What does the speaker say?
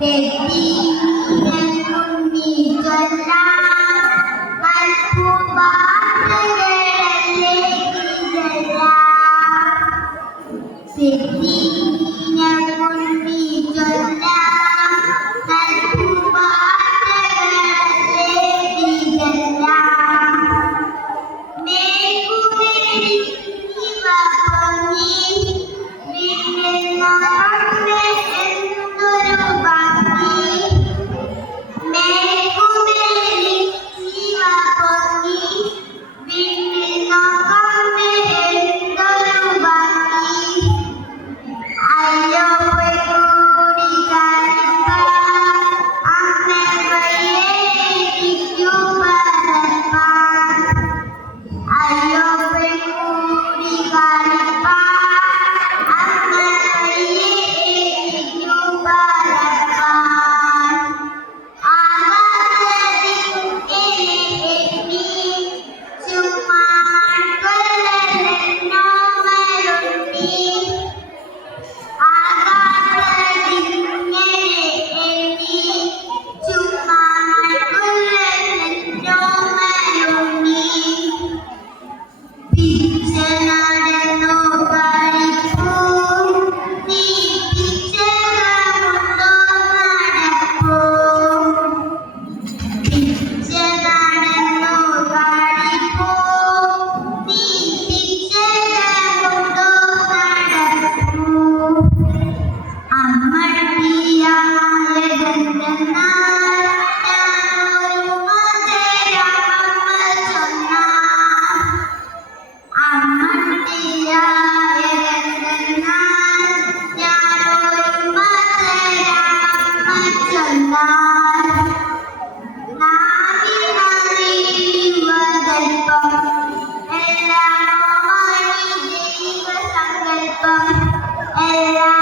দেখি Ela